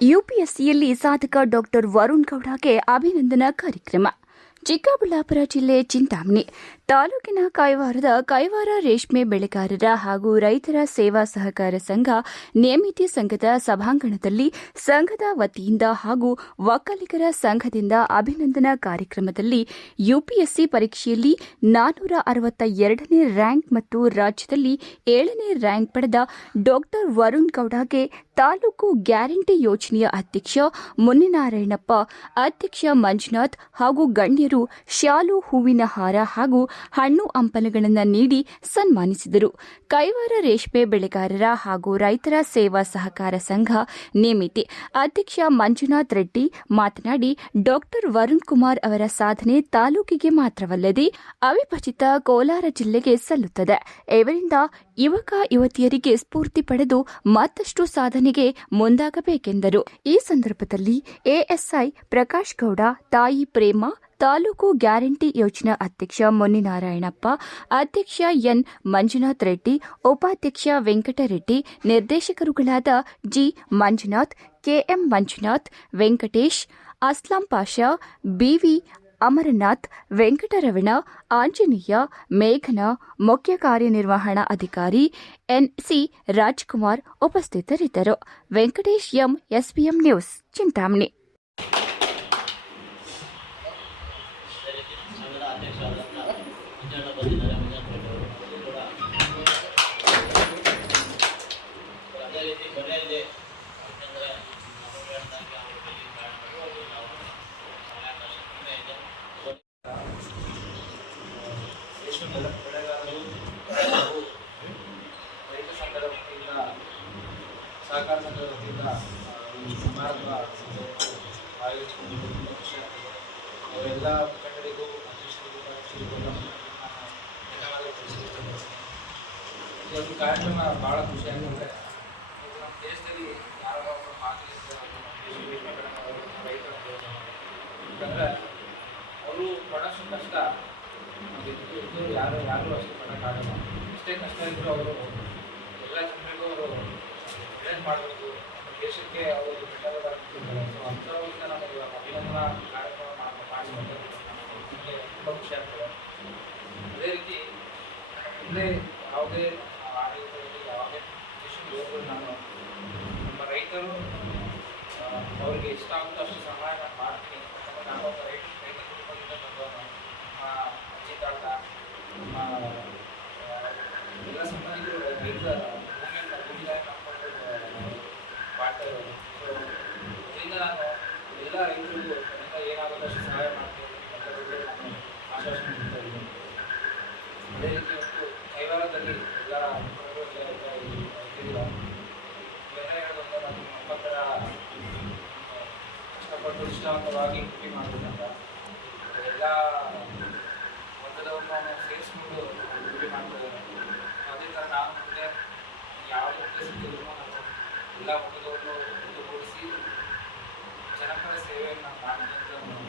ಯುಪಿಎಸ್ಸಿಯಲ್ಲಿ ಸಾಧಕ ಡಾಕ್ಟರ್ ವರುಣ್ ಗೌಡಗೆ ಅಭಿನಂದನಾ ಕಾರ್ಯಕ್ರಮ. ಚಿಕ್ಕಬಳ್ಳಾಪುರ ಜಿಲ್ಲೆ ಚಿಂತಾಮಣಿ ತಾಲೂಕಿನ ಕೈವಾರ ರೇಷ್ಮೆ ಬೆಳೆಗಾರರ ಹಾಗೂ ರೈತರ ಸೇವಾ ಸಹಕಾರ ಸಂಘ ನೇಮಿತಿ ಸಂಘದ ಸಭಾಂಗಣದಲ್ಲಿ ಸಂಘದ ವತಿಯಿಂದ ಹಾಗೂ ಒಕ್ಕಲಿಗರ ಸಂಘದಿಂದ ಅಭಿನಂದನಾ ಕಾರ್ಯಕ್ರಮದಲ್ಲಿ ಯುಪಿಎಸ್ಸಿ ಪರೀಕ್ಷೆಯಲ್ಲಿ 462ನೇ ರ್ಯಾಂಕ್ ಮತ್ತು ರಾಜ್ಯದಲ್ಲಿ 7ನೇ ರ್ಯಾಂಕ್ ಪಡೆದ ಡಾಕ್ಟರ್ ವರುಣ್ ಗೌಡಗೆ ತಾಲೂಕು ಗ್ಯಾರಂಟಿ ಯೋಜನೆಯ ಅಧ್ಯಕ್ಷ ಮುನಿನಾರಾಯಣಪ್ಪ, ಅಧ್ಯಕ್ಷ ಮಂಜುನಾಥ್ ಹಾಗೂ ಗಣ್ಯರು ಶಾಲು, ಹೂವಿನ ಹಾರ ಹಾಗೂ ಹಣ್ಣು ಹಂಪಲುಗಳನ್ನು ನೀಡಿ ಸನ್ಮಾನಿಸಿದರು. ಕೈವಾರ ರೇಷ್ಮೆ ಬೆಳೆಗಾರರ ಹಾಗೂ ರೈತರ ಸೇವಾ ಸಹಕಾರ ಸಂಘ ನೇಮಿತಿ ಅಧ್ಯಕ್ಷ ಮಂಜುನಾಥ್ ರೆಡ್ಡಿ ಮಾತನಾಡಿ, ಡಾಕ್ಟರ್ ವರುಣ್ ಕುಮಾರ್ ಅವರ ಸಾಧನೆ ತಾಲೂಕಿಗೆ ಮಾತ್ರವಲ್ಲದೆ ಅವಿಭಜಿತ ಕೋಲಾರ ಜಿಲ್ಲೆಗೆ ಸಲ್ಲುತ್ತದೆ. ಇವರಿಂದ ಯುವಕ ಯುವತಿಯರಿಗೆ ಸ್ಫೂರ್ತಿ ಪಡೆದು ಮತ್ತಷ್ಟು ಸಾಧನೆಗೆ ಮುಂದಾಗಬೇಕೆಂದರು. ಈ ಸಂದರ್ಭದಲ್ಲಿ ಎಎಸ್ಐ ಪ್ರಕಾಶ್ ಗೌಡ, ತಾಯಿ ಪ್ರೇಮ, ತಾಲೂಕು ಗ್ಯಾರಂಟಿ ಯೋಜನಾ ಅಧ್ಯಕ್ಷ ಮುನಿನಾರಾಯಣಪ್ಪ, ಅಧ್ಯಕ್ಷ ಎನ್ ಮಂಜುನಾಥ್ ರೆಡ್ಡಿ, ಉಪಾಧ್ಯಕ್ಷ ವೆಂಕಟರೆಡ್ಡಿ, ನಿರ್ದೇಶಕರುಗಳಾದ G Manjunath, KM Manjunath, Venkatesh, Aslam Pasha, BV Amarnath, Venkataramana, Anjaneya, ಮೇಘನಾ, ಮುಖ್ಯ ಕಾರ್ಯನಿರ್ವಹಣಾ ಅಧಿಕಾರಿ ಎನ್ಸಿ ರಾಜ್ಕುಮಾರ್ ಉಪಸ್ಥಿತರಿದ್ದರು. Venkatesh M, SBM news, Chintamani. ಬೆಳೆಗಾರರು ಹಾಗೂ ರೈತ ಸಂಘದ ವತಿಯಿಂದ, ಸಹಕಾರ ಸಂಘದ ವತಿಯಿಂದ ಈ ಸಮಾರಂಭ ಆಯೋಜಿಸಿಕೊಂಡು ತುಂಬ ಖುಷಿ ಆಗ್ತದೆ. ಅವರೆಲ್ಲ ಮುಖಂಡರಿಗೂ ಅಧ್ಯಕ್ಷರಿಗೂ ಧನ್ಯವಾದ ತಿಳಿಸಿರುತ್ತೇನೆ. ಈ ಒಂದು ಕಾರ್ಯಕ್ರಮ ಭಾಳ ಖುಷಿ ಆಗ್ತದೆ. ನಮ್ಮ ದೇಶದಲ್ಲಿ ಯಾರೋ ಒಬ್ಬರು ಮಾತನಾಡ್ತಾರೆ ರೈತರ ಯಾಕಂದರೆ ಅವರು ಪಡೋಷ್ಟು ಕಷ್ಟ ಯಾರು ಅಷ್ಟು ಪಡೋಕ್ಕಾಗಲ್ಲ. ಎಷ್ಟೇ ಕಷ್ಟ ಇದ್ದರೂ ಅವರು ಎಲ್ಲ ಜನರಿಗೂ ಅವರು ಒಳ್ಳೇದು ಮಾಡಬೇಕು, ದೇಶಕ್ಕೆ ಅವರು ಬೆಟ್ಟದಾಗ್ತಿರ್ತಾರೆ. ಸೊ ಅಂಥವ್ರಿಂದ ನಮಗೆ ಅಭಿನಂದನಾ ಕಾರ್ಯಕ್ರಮ ಮಾಡಿಸುವಂಥದ್ದು ನಮಗೆ ತುಂಬ ಖುಷಿ ಆಗ್ತದೆ. ಅದೇ ರೀತಿ ಇಲ್ಲೇ ಯಾವುದೇ ಆಡಳಿತದಲ್ಲಿ ಯಾವುದೇ ದೇಶಕ್ಕೆ ಹೋದರೂ ನಾನು ನಮ್ಮ ರೈತರು ಅವರಿಗೆ ಇಷ್ಟ ಆಗುತ್ತೋ ಅಷ್ಟು ಸಹಾಯ ನಾನು ಮಾಡ್ತೀನಿ. ಯಾಕಂದರೆ ನಾನು ಒಬ್ಬ ರೈತ ಕುಟುಂಬದಿಂದ ಬಂದವನು. ನಮ್ಮ ಅಜ್ಜಿ ತಾತ, ನಮ್ಮ ಎಲ್ಲ ಸಂಬಂಧಿಕರು ರೈತ ಭೂಮಿಯನ್ನು ಕಾಪಾಡೋದು ಮಾಡ್ತಾ ಇರೋದು. ಸೊ ಇದರಿಂದ ನಾನು ಎಲ್ಲ ರೈತರಿಗೂ ಅದರಿಂದ ಏನಾಗೋದಷ್ಟು ಸಹಾಯ ಮಾಡ್ತೀನಿ ಅಂತ ನಾನು ಆಶ್ವಾಸನೆ ನೀಡ್ತಾ ಇದ್ದೀನಿ. ಅದೇ ರೀತಿ ಇವತ್ತು ಕೈವಾರದಲ್ಲಿ ಎಲ್ಲರ ಇದ್ದೀರ ಇವೆಲ್ಲ ಹೇಳೋದಂದ್ರೆ ನಾನು ಮಕ್ಕಳ ಕಷ್ಟಪಟ್ಟು ಇಷ್ಟವಂತವಾಗಿ ಕೃಷಿ ಮಾಡಬೇಕಂತ ಎಲ್ಲ ವರ್ಗದವ್ರನ್ನ ಸೇರಿಸ್ಕೊಂಡು ಕೃಷಿ ಮಾಡ್ತಿದ್ದಾರೆ. ಅದೇ ಥರ ನಾನು ಮುಂದೆ ಯಾವುದೇ ಸಿಕ್ಕಿದ್ರು ನಾನು ಎಲ್ಲ ವರ್ಗದವ್ರನ್ನು ಒಂದುಗೂಡಿಸಿ ಜನಪರ ಸೇವೆಯನ್ನು ನಾನು ಮಾಡ್ತೀನಿ ಅಂತ ನಾನು